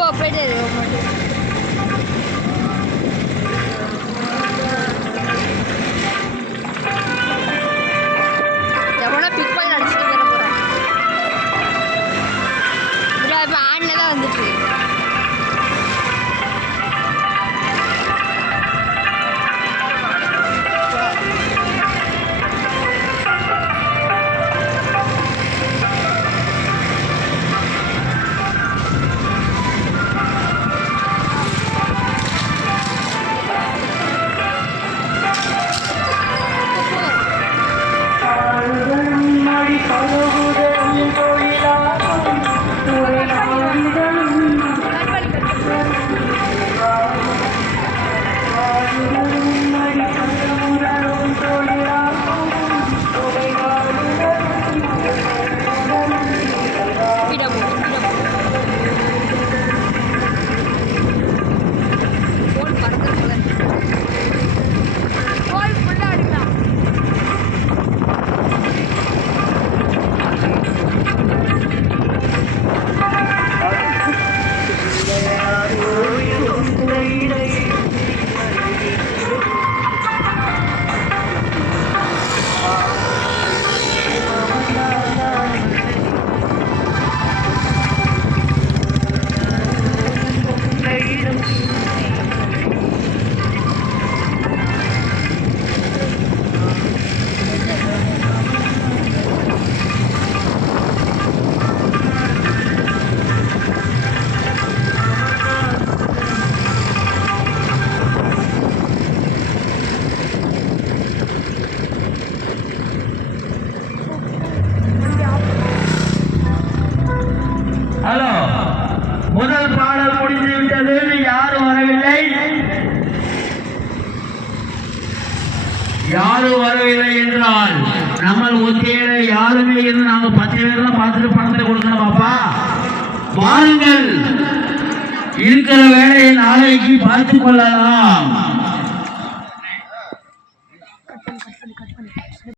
போயிட்டு எவனா பிக் பண்ணி அடிச்சுட்டு போயிட போறான். இப்போ ஆன்ல தான் வந்துட்டு யாரும் வரவில்லை என்றால் நம்ம ஒத்தியில யாருமே இருந்து நாங்க 10 பேர் தான் பார்த்துட்டு பணத்தை கொடுக்கணும். பாப்பா வாருங்கள், இருக்கிற வேலையை நாளைக்கு பார்த்துக் கொள்ளலாம்.